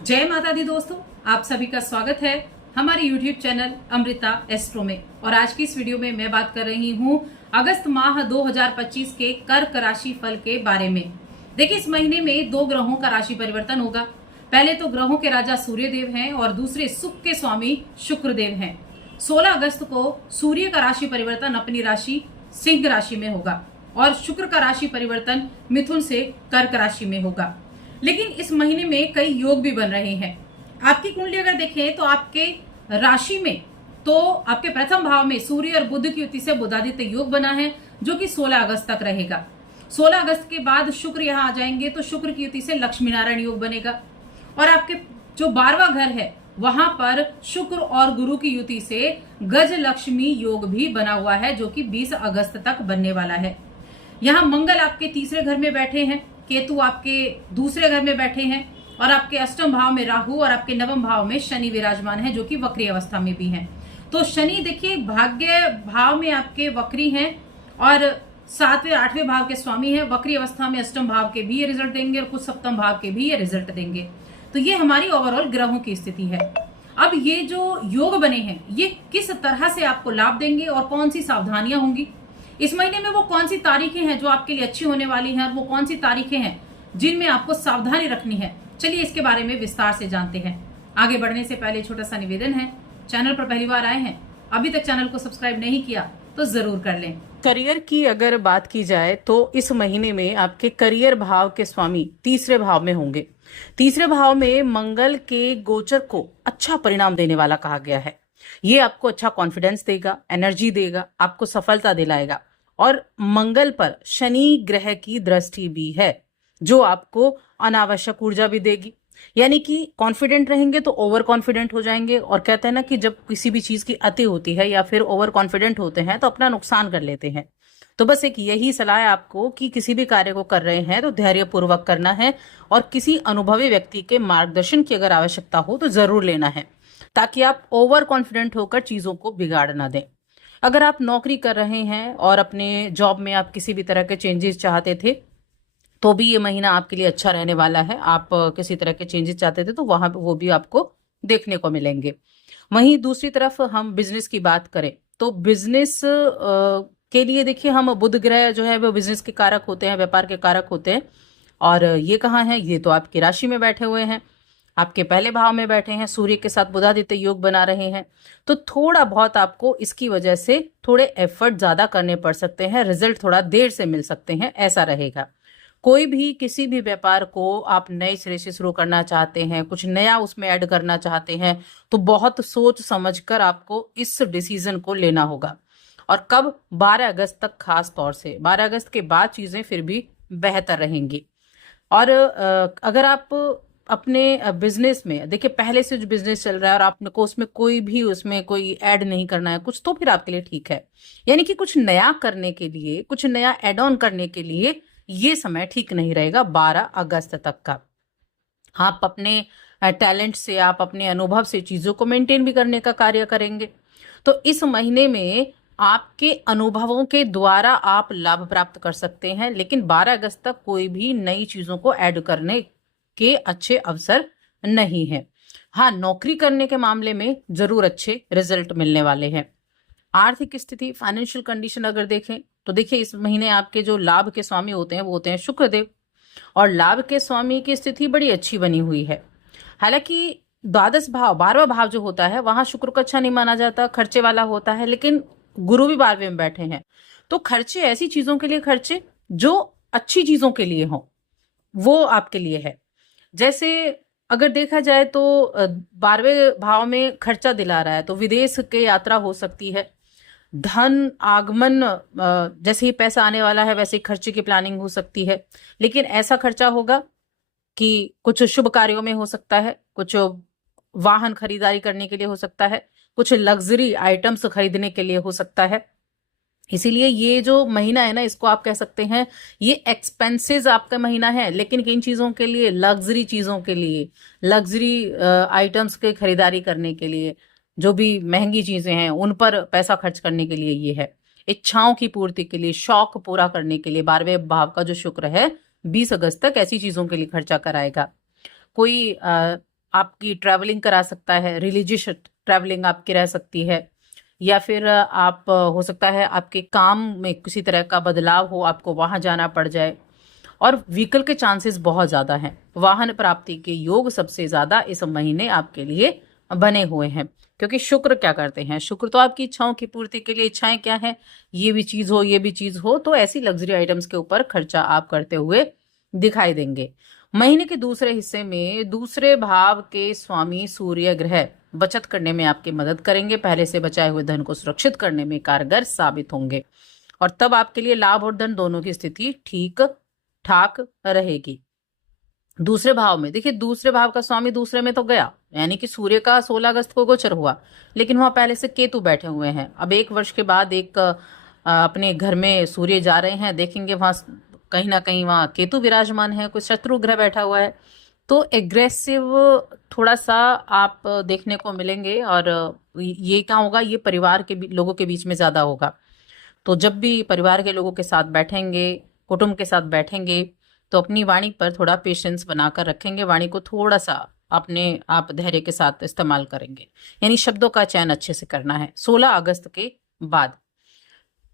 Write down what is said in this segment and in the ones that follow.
जय माता दी दोस्तों, आप सभी का स्वागत है हमारे YouTube चैनल अमृता एस्ट्रो में। और आज की इस वीडियो में मैं बात कर रही हूँ अगस्त माह 2025 के कर्क राशि फल के बारे में। देखिए, इस महीने में दो ग्रहों का राशि परिवर्तन होगा। पहले तो ग्रहों के राजा सूर्य देव हैं और दूसरे सुख के स्वामी शुक्र देव हैं। 16 अगस्त को सूर्य का राशि परिवर्तन अपनी राशि सिंह राशि में होगा और शुक्र का राशि परिवर्तन मिथुन से कर्क राशि में होगा। लेकिन इस महीने में कई योग भी बन रहे हैं। आपकी कुंडली अगर देखें तो आपके राशि में तो आपके प्रथम भाव में सूर्य और बुध की युति से बुधादित्य योग बना है, जो कि 16 अगस्त तक रहेगा। 16 अगस्त के बाद शुक्र यहाँ आ जाएंगे तो शुक्र की युति से लक्ष्मी नारायण योग बनेगा। और आपके जो 12वां घर है वहां पर शुक्र और गुरु की युति से गज लक्ष्मी योग भी बना हुआ है, जो कि 20 अगस्त तक बनने वाला है। यहाँ मंगल आपके तीसरे घर में बैठे हैं, केतु आपके दूसरे घर में बैठे हैं और आपके अष्टम भाव में राहु और आपके नवम भाव में शनि विराजमान है, जो कि वक्री अवस्था में भी हैं। तो शनि देखिए भाग्य भाव में आपके वक्री हैं और 7वें 8वें भाव के स्वामी हैं। वक्री अवस्था में अष्टम भाव के भी ये रिजल्ट देंगे और कुछ सप्तम भाव के भी ये रिजल्ट देंगे। तो ये हमारी ओवरऑल ग्रहों की स्थिति है। अब ये जो योग बने हैं ये किस तरह से आपको लाभ देंगे और कौन सी सावधानियां होंगी इस महीने में, वो कौन सी तारीखें हैं जो आपके लिए अच्छी होने वाली हैं और वो कौन सी तारीखें हैं जिनमें आपको सावधानी रखनी है, चलिए इसके बारे में विस्तार से जानते हैं। आगे बढ़ने से पहले छोटा सा निवेदन है, चैनल पर पहली बार आए हैं, अभी तक चैनल को सब्सक्राइब नहीं किया तो जरूर कर लें। करियर की अगर बात की जाए तो इस महीने में आपके करियर भाव के स्वामी तीसरे भाव में होंगे। तीसरे भाव में मंगल के गोचर को अच्छा परिणाम देने वाला कहा गया है। ये आपको अच्छा कॉन्फिडेंस देगा, एनर्जी देगा, आपको सफलता दिलाएगा। और मंगल पर शनि ग्रह की दृष्टि भी है, जो आपको अनावश्यक ऊर्जा भी देगी। यानी कि कॉन्फिडेंट रहेंगे तो ओवर कॉन्फिडेंट हो जाएंगे। और कहते हैं ना कि जब किसी भी चीज की अति होती है या फिर ओवर कॉन्फिडेंट होते हैं तो अपना नुकसान कर लेते हैं। तो बस एक यही सलाह है आपको कि किसी भी कार्य को कर रहे हैं तो धैर्य पूर्वक करना है और किसी अनुभवी व्यक्ति के मार्गदर्शन की अगर आवश्यकता हो तो जरूर लेना है, ताकि आप ओवर कॉन्फिडेंट होकर चीजों को बिगाड़ ना दें। अगर आप नौकरी कर रहे हैं और अपने जॉब में आप किसी भी तरह के चेंजेस चाहते थे तो भी ये महीना आपके लिए अच्छा रहने वाला है। आप किसी तरह के चेंजेस चाहते थे तो वहां वो भी आपको देखने को मिलेंगे। वहीं दूसरी तरफ हम बिजनेस की बात करें तो बिजनेस के लिए देखिए, हम बुध ग्रह जो है वो बिजनेस के कारक होते हैं, व्यापार के कारक होते हैं। और ये कहाँ है, ये तो आपकी राशि में बैठे हुए हैं, आपके पहले भाव में बैठे हैं, सूर्य के साथ बुधादित्य योग बना रहे हैं। तो थोड़ा बहुत आपको इसकी वजह से थोड़े एफर्ट ज्यादा करने पड़ सकते हैं, रिजल्ट थोड़ा देर से मिल सकते हैं, ऐसा रहेगा। कोई भी किसी भी व्यापार को आप नए सिरे से शुरू करना चाहते हैं, कुछ नया उसमें ऐड करना चाहते हैं, तो बहुत सोच समझकर आपको इस डिसीजन को लेना होगा। और कब, 12 अगस्त तक, खास तौर से 12 अगस्त के बाद चीजें फिर भी बेहतर रहेंगी। और अगर आप अपने बिजनेस में देखिए, पहले से जो बिजनेस चल रहा है और आपको उसमें कोई ऐड नहीं करना है कुछ, तो फिर आपके लिए ठीक है। यानी कि कुछ नया करने के लिए, कुछ नया एड ऑन करने के लिए ये समय ठीक नहीं रहेगा 12 अगस्त तक का। आप अपने टैलेंट से, आप अपने अनुभव से चीजों को मेंटेन भी करने का कार्य करेंगे। तो इस महीने में आपके अनुभवों के द्वारा आप लाभ प्राप्त कर सकते हैं, लेकिन 12 अगस्त तक कोई भी नई चीजों को ऐड करने के अच्छे अवसर नहीं है। हाँ, नौकरी करने के मामले में जरूर अच्छे रिजल्ट मिलने वाले हैं। आर्थिक स्थिति, फाइनेंशियल कंडीशन अगर देखें तो देखिए, इस महीने आपके जो लाभ के स्वामी होते हैं वो होते हैं शुक्रदेव, और लाभ के स्वामी की स्थिति बड़ी अच्छी बनी हुई है। हालांकि द्वादश भाव, 12वां भाव जो होता है वहां शुक्र को अच्छा नहीं माना जाता, खर्चे वाला होता है, लेकिन गुरु भी 12वें में बैठे हैं। तो खर्चे ऐसी चीजों के लिए खर्चे जो अच्छी चीजों के लिए हो, वो आपके लिए है। जैसे अगर देखा जाए तो 12वें भाव में खर्चा दिला रहा है तो विदेश के यात्रा हो सकती है। धन आगमन, जैसे ही पैसा आने वाला है वैसे ही खर्चे की प्लानिंग हो सकती है, लेकिन ऐसा खर्चा होगा कि कुछ शुभ कार्यों में हो सकता है, कुछ वाहन खरीदारी करने के लिए हो सकता है, कुछ लग्जरी आइटम्स खरीदने के लिए हो सकता है। इसीलिए ये जो महीना है ना, इसको आप कह सकते हैं ये एक्सपेंसेस आपका महीना है, लेकिन किन चीजों के लिए, लग्जरी चीजों के लिए, लग्जरी आइटम्स के खरीदारी करने के लिए, जो भी महंगी चीजें हैं उन पर पैसा खर्च करने के लिए ये है। इच्छाओं की पूर्ति के लिए, शौक पूरा करने के लिए 12वें भाव का जो शुक्र है 20 अगस्त तक ऐसी चीजों के लिए खर्चा कराएगा। कोई आपकी ट्रैवलिंग करा सकता है, रिलीजियस ट्रैवलिंग आपकी रह सकती है, या फिर आप हो सकता है आपके काम में किसी तरह का बदलाव हो, आपको वहां जाना पड़ जाए। और व्हीकल के चांसेस बहुत ज़्यादा हैं। वाहन प्राप्ति के योग सबसे ज़्यादा इस महीने आपके लिए बने हुए हैं, क्योंकि शुक्र क्या करते हैं, शुक्र तो आपकी इच्छाओं की पूर्ति के लिए, इच्छाएं क्या है, ये भी चीज़ हो, ये भी चीज़ हो, तो ऐसी लग्जरी आइटम्स के ऊपर खर्चा आप करते हुए दिखाई देंगे। महीने के दूसरे हिस्से में दूसरे भाव के स्वामी सूर्य ग्रह बचत करने में आपकी मदद करेंगे, पहले से बचाए हुए धन को सुरक्षित करने में कारगर साबित होंगे, और तब आपके लिए लाभ और धन दोनों की स्थिति ठीक ठाक रहेगी। दूसरे भाव में देखिए, दूसरे भाव का स्वामी दूसरे में तो गया, यानी कि सूर्य का 16 अगस्त को गोचर हुआ, लेकिन वहां पहले से केतु बैठे हुए हैं। अब 1 वर्ष के बाद अपने घर में सूर्य जा रहे हैं, देखेंगे वहां कहीं ना कहीं वहां केतु विराजमान है, कोई शत्रु ग्रह बैठा हुआ है, तो एग्रेसिव थोड़ा सा आप देखने को मिलेंगे। और ये क्या होगा, ये परिवार के लोगों के बीच में ज्यादा होगा। तो जब भी परिवार के लोगों के साथ बैठेंगे, कुटुंब के साथ बैठेंगे, तो अपनी वाणी पर थोड़ा पेशेंस बनाकर रखेंगे, वाणी को थोड़ा सा अपने आप धैर्य के साथ इस्तेमाल करेंगे, यानी शब्दों का चयन अच्छे से करना है। 16 अगस्त के बाद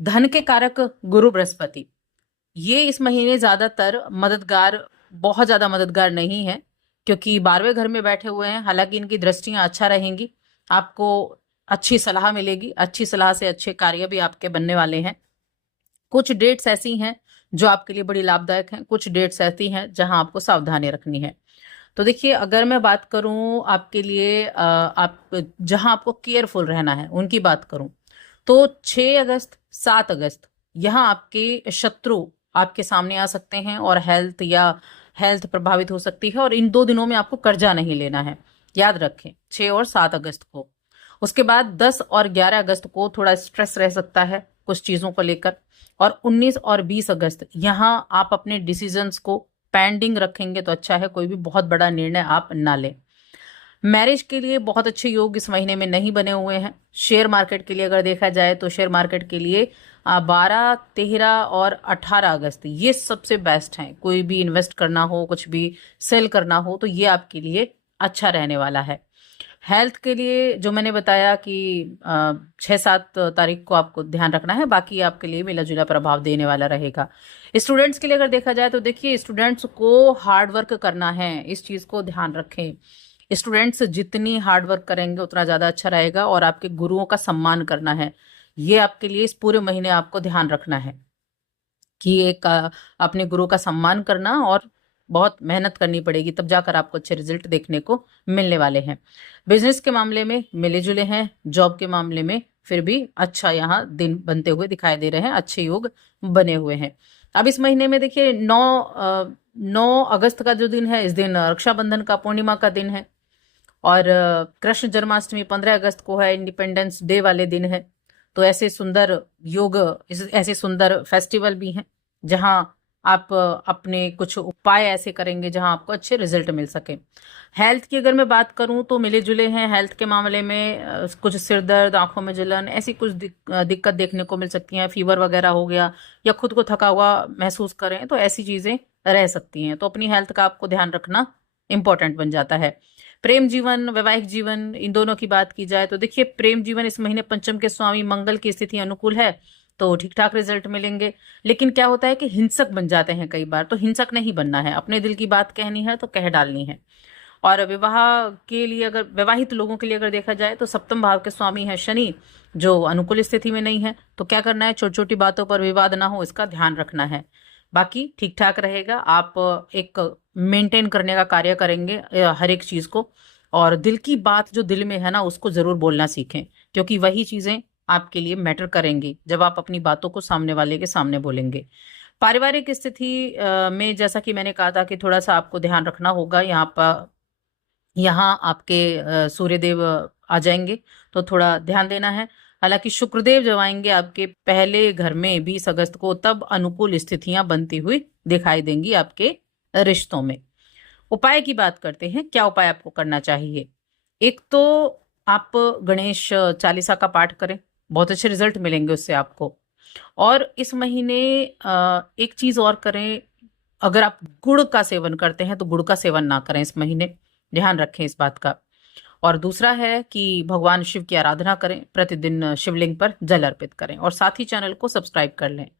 धन के कारक गुरु बृहस्पति, ये इस महीने ज्यादातर मददगार, बहुत ज्यादा मददगार नहीं है, क्योंकि 12वें घर में बैठे हुए हैं। हालांकि इनकी दृष्टियां अच्छा रहेंगी, आपको अच्छी सलाह मिलेगी, अच्छी सलाह से अच्छे कार्य भी आपके बनने वाले हैं। कुछ डेट्स ऐसी हैं जो आपके लिए बड़ी लाभदायक हैं, कुछ डेट्स ऐसी हैं जहां आपको सावधानी रखनी है। तो देखिए, अगर मैं बात करूं आपके लिए, आप जहां आपको केयरफुल रहना है उनकी बात करूं, तो 6 अगस्त 7 अगस्त यहाँ आपके शत्रु आपके सामने आ सकते हैं, और हेल्थ प्रभावित हो सकती है, और इन 2 दिनों में आपको कर्जा नहीं लेना है, याद रखें, 6 और 7 अगस्त को। उसके बाद 10 और 11 अगस्त को थोड़ा स्ट्रेस रह सकता है कुछ चीजों को लेकर, और 19 और 20 अगस्त यहाँ आप अपने डिसीजंस को पेंडिंग रखेंगे तो अच्छा है, कोई भी बहुत बड़ा निर्णय आप ना लें। मैरिज के लिए बहुत अच्छे योग इस महीने में नहीं बने हुए हैं। शेयर मार्केट के लिए अगर देखा जाए तो शेयर मार्केट के लिए 12, 13 और 18 अगस्त ये सबसे बेस्ट हैं। कोई भी इन्वेस्ट करना हो, कुछ भी सेल करना हो, तो ये आपके लिए अच्छा रहने वाला है। हेल्थ के लिए जो मैंने बताया कि 6-7 तारीख को आपको ध्यान रखना है, बाकी आपके लिए मिला जुला प्रभाव देने वाला रहेगा। स्टूडेंट्स के लिए अगर देखा जाए तो देखिए, स्टूडेंट्स को हार्ड वर्क करना है, इस चीज को ध्यान रखें। स्टूडेंट्स जितनी हार्ड वर्क करेंगे उतना ज्यादा अच्छा रहेगा, और आपके गुरुओं का सम्मान करना है, ये आपके लिए इस पूरे महीने आपको ध्यान रखना है कि एक अपने गुरु का सम्मान करना, और बहुत मेहनत करनी पड़ेगी, तब जाकर आपको अच्छे रिजल्ट देखने को मिलने वाले हैं। बिजनेस के मामले में मिले जुले हैं, जॉब के मामले में फिर भी अच्छा यहाँ दिन बनते हुए दिखाई दे रहे हैं, अच्छे योग बने हुए हैं। अब इस महीने में देखिए 9 अगस्त का जो दिन है, इस दिन रक्षाबंधन का पूर्णिमा का दिन है, और कृष्ण जन्माष्टमी 15 अगस्त को है, इंडिपेंडेंस डे वाले दिन है। तो ऐसे सुंदर योग, ऐसे सुंदर फेस्टिवल भी हैं जहां आप अपने कुछ उपाय ऐसे करेंगे जहां आपको अच्छे रिजल्ट मिल सके। हेल्थ की अगर मैं बात करूं तो मिले जुले हैं हेल्थ के मामले में, कुछ सिर दर्द, आंखों में जलन, ऐसी कुछ दिक्कत देखने को मिल सकती हैं, फीवर वगैरह हो गया, या खुद को थका हुआ महसूस करें, तो ऐसी चीजें रह सकती हैं। तो अपनी हेल्थ का आपको ध्यान रखना इंपॉर्टेंट बन जाता है। प्रेम जीवन, वैवाहिक जीवन, इन दोनों की बात की जाए तो देखिए, प्रेम जीवन इस महीने पंचम के स्वामी मंगल की स्थिति अनुकूल है, तो ठीक ठाक रिजल्ट मिलेंगे। लेकिन क्या होता है कि हिंसक बन जाते हैं कई बार, तो हिंसक नहीं बनना है, अपने दिल की बात कहनी है तो कह डालनी है। और विवाह के लिए, अगर विवाहित लोगों के लिए अगर देखा जाए तो सप्तम भाव के स्वामी है शनि, जो अनुकूल स्थिति में नहीं है, तो क्या करना है, छोटी छोटी बातों पर विवाद ना हो, इसका ध्यान रखना है। बाकी ठीक ठाक रहेगा। आप एक मेंटेन करने का कार्य करेंगे हर एक चीज को, और दिल की बात जो दिल में है ना, उसको जरूर बोलना सीखें, क्योंकि वही चीजें आपके लिए मैटर करेंगी जब आप अपनी बातों को सामने वाले के सामने बोलेंगे। पारिवारिक स्थिति में जैसा कि मैंने कहा था कि थोड़ा सा आपको ध्यान रखना होगा। यहाँ आपके सूर्यदेव आ जाएंगे, तो थोड़ा ध्यान देना है। हालांकि शुक्रदेव जब आएंगे आपके पहले घर में 20 अगस्त को, तब अनुकूल स्थितियां बनती हुई दिखाई देंगी आपके रिश्तों में। उपाय की बात करते हैं, क्या उपाय आपको करना चाहिए। एक तो आप गणेश चालीसा का पाठ करें, बहुत अच्छे रिजल्ट मिलेंगे उससे आपको। और इस महीने एक चीज और करें, अगर आप गुड़ का सेवन करते हैं तो गुड़ का सेवन ना करें इस महीने, ध्यान रखें इस बात का। और दूसरा है कि भगवान शिव की आराधना करें, प्रतिदिन शिवलिंग पर जल अर्पित करें और साथ ही चैनल को सब्सक्राइब कर लें।